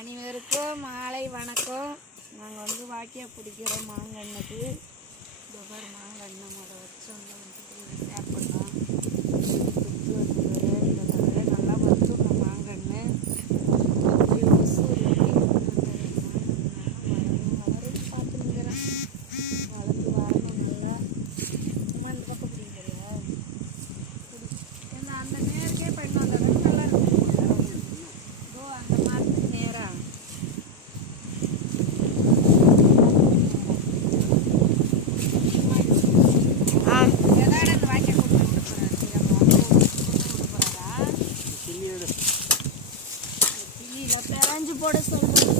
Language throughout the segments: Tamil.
அனைவருக்கும் மாலை வணக்கம். நாங்கள் வந்து வாக்கியா பிடிக்கிறோம் மாங்கன்னுக்கு. இந்த மாதிரி மாங்கன்னு அதை வச்சு வந்து சாப்பிட்லாம். இந்த தடவை நல்லா வந்துடும் மாங்கன்னு. வளரும் பார்த்துங்கிறேன். வளர்ந்து வரணும் நல்லா. அம்மா இந்த பக்கம் பிடிக்கிறியா? ஏன்னா அந்த நேருக்கே பண்ண அந்த நல்லா இருக்கும். இதோ அந்த மரத்துக்கு நேராக பிறஞ்சு போட சொல்றேன்.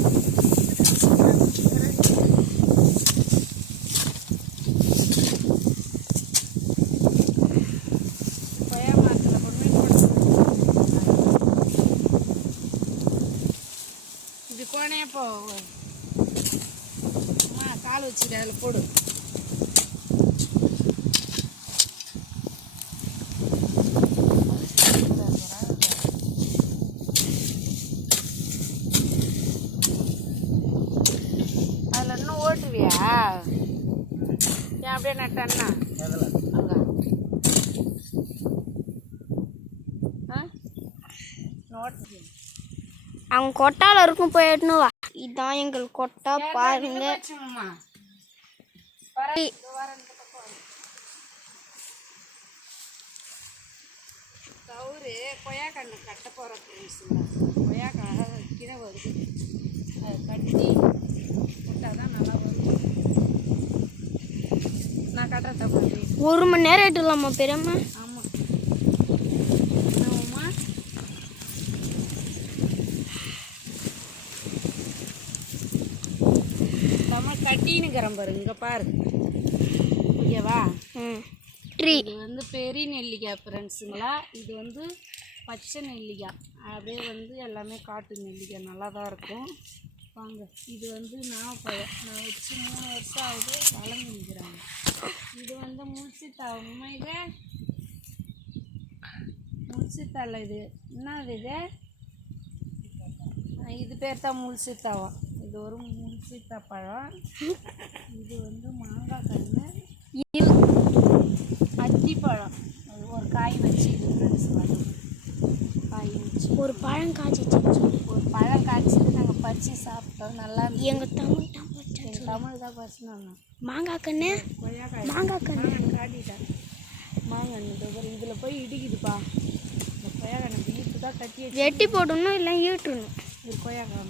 கொய்யா மரத்தில் கொண்டு போட இது கோனே போ கால் வச்சுட்டு அதில் போடு. அதில் இன்னும் ஓட்டுவியா? ஏன் அப்படியே நட்டண்ணா அங்கே நோட்டு அவங்க கொட்டால இருக்கும் போயிடணும் வா. இதான் எங்கள் கொட்டா பாருங்க. கவுரு கொய்யாக்கண்ணு கட்ட போகிற ஃப்ரெண்ட்ஸுங்க. கொய்யாக்காக கீழே வருது. அதை கட்டி போட்டால் தான் நல்லா வருது. நான் கட்டுறத பண்ணி 1 மணி நேரம் எடுக்கலாமா பெரியம்மா? ஆமாம். என்னம்மா தமிழ் கட்டினுக்கிறேன் பாரு. இங்கே பாரு. ஓகேவா? ட்ரீ இது வந்து பெரிய நெல்லிக்காய் ஃப்ரெண்ட்ஸுங்களா. இது வந்து பச்சை நெல்லிக்காய். அப்படியே வந்து எல்லாமே காட்டு நெல்லிக்காய் நல்லா தான் இருக்கும். வாங்க. இது வந்து நாவப்பழம். நான் வச்சு 3 வருஷம் ஆகுது. வளர்ந்துக்கிறாங்க. இது வந்து முள்சித்தாவை. இது முள்சித்தால. இது என்னது இது? இது பேர் தான் முள்சித்தாவா. இது ஒரு முள்சித்தா பழம். இது வந்து மாங்காய் கன்று. அத்திப்பழம். அது ஒரு காய் வச்சு இது ஃப்ரெண்ட்ஸ் வந்து காய் வச்சு ஒரு பழம் காய்ச்சிச்சு. ஒரு பழம் காய்ச்சிட்டு நாங்கள் பறித்து சாப்பிட்டோம். நல்லா எங்கள் தமிழ் தான் எங்கள் தமிழ் தான் பறிச்சுனாங்க. மாங்காய் கண்ணு கொய்யாக்காய் மாங்காய் கண்ணு காட்டிட்டேன். மாங்கன்று இதில் போய் இடிக்குதுப்பா. இந்த கொய்யாக்கண்ணு இழுத்து தான் கட்டி வெட்டி போடணும் இல்லை ஈட்டணும். இது கொய்யாக்காய்